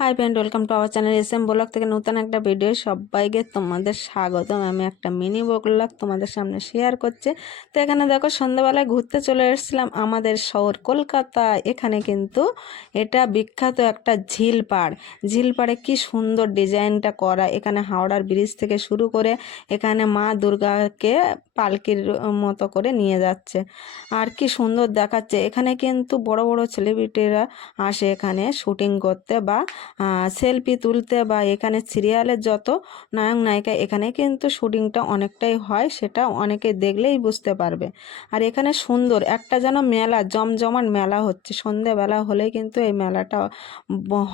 High friend, welcome to our channel S M blog থেকে নতুন একটা ভিডিও সবাইকে তোমাদের স্বাগতম। আমি একটা মিনি ব্লগ তোমাদের সামনে শেয়ার করছি। তো এখানে দেখো, সন্ধ্যাবেলায় ঘুরতে চলে এসেছিলাম আমাদের শহর কলকাতা। এখানে কিন্তু এটা বিখ্যাত একটা ঝিল পাড়। ঝিল পাড়ে কি সুন্দর ডিজাইনটা করা। এখানে হাওড়ার ব্রিজ থেকে শুরু করে এখানে মা দুর্গাকে পালকির মতো করে নিয়ে যাচ্ছে, আর কি সুন্দর দেখাচ্ছে। এখানে কিন্তু বড় বড় সেলিব্রিটিরা আসে এখানে শুটিং করতে বা সেলফি তুলতে, বা এখানে সিরিয়ালের যত নায়ক নায়িকা এখানে কিন্তু শুটিংটা অনেকটাই হয়, সেটা অনেকে দেখলেই বুঝতে পারবে। আর এখানে সুন্দর একটা যেন মেলা, জমজমাট মেলা হচ্ছে। সন্ধেবেলা হলে কিন্তু এই মেলাটা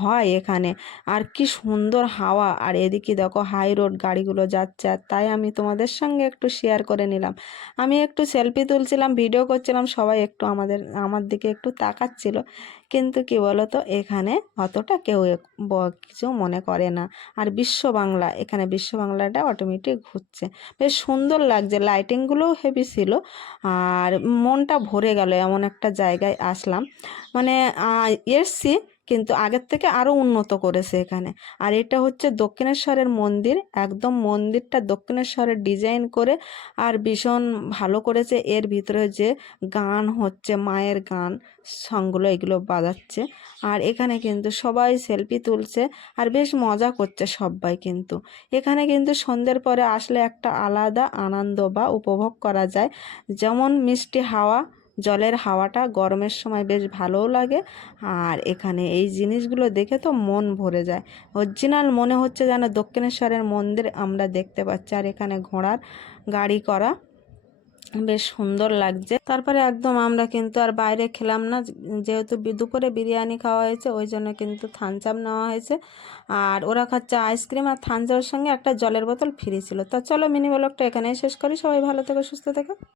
হয় এখানে। আর কি সুন্দর হাওয়া, আর এদিকে দেখো হাই রোড গাড়িগুলো যাচ্ছে। আর তাই আমি তোমাদের সঙ্গে একটু শেয়ার করে নিলাম। আমি একটু সেলফি তুলছিলাম, ভিডিও করছিলাম, সবাই একটু আমার দিকে একটু তাকাচ্ছিল। কিন্তু কি বলতো, এখানে অতটা কেউ কিছু মনে করে না। আর বিশ্ব বাংলা, এখানে বিশ্ব বাংলাটা অটোমেটিক ঘুরছে, বেশ সুন্দর লাগছে। লাইটিংগুলোও হেভি ছিল, আর মনটা ভরে গেল। এমন একটা জায়গায় আসলাম, মানে এসছি, কিন্তু আগের থেকে আরও উন্নত করেছে এখানে। আর এটা হচ্ছে দক্ষিণেশ্বরের মন্দির, একদম মন্দিরটা দক্ষিণেশ্বরের ডিজাইন করে আর ভীষণ ভালো করেছে। এর ভিতরে যে গান হচ্ছে, মায়ের গান সংগুলো এগুলো বাজাচ্ছে। আর এখানে কিন্তু সবাই সেলফি তুলছে আর বেশ মজা করছে সবাই। কিন্তু এখানে কিন্তু সন্ধ্যের পরে আসলে একটা আলাদা আনন্দ বা উপভোগ করা যায়। যেমন মিষ্টি হাওয়া, জলের হাওয়াটা গরমের সময় বেশ ভালোও লাগে। আর এখানে এই জিনিসগুলো দেখে তো মন ভরে যায়। অরিজিনাল মনে হচ্ছে যেন দক্ষিণেশ্বরের মন্দির আমরা দেখতে পাচ্ছি। আর এখানে ঘোড়ার গাড়ি করা, বেশ সুন্দর লাগছে। তারপরে একদম আমরা কিন্তু আর বাইরে খেলাম না, যেহেতু দুপুরে বিরিয়ানি খাওয়া হয়েছে, ওই জন্য কিন্তু থামস আপ নেওয়া হয়েছে। আর ওরা খাচ্ছে আইসক্রিম, আর থামস আপের সঙ্গে একটা জলের বোতল ফ্রি ছিল। তো চলো, মিনি ব্লগটা এখানেই শেষ করি। সবাই ভালো থেকো, সুস্থ থেকো।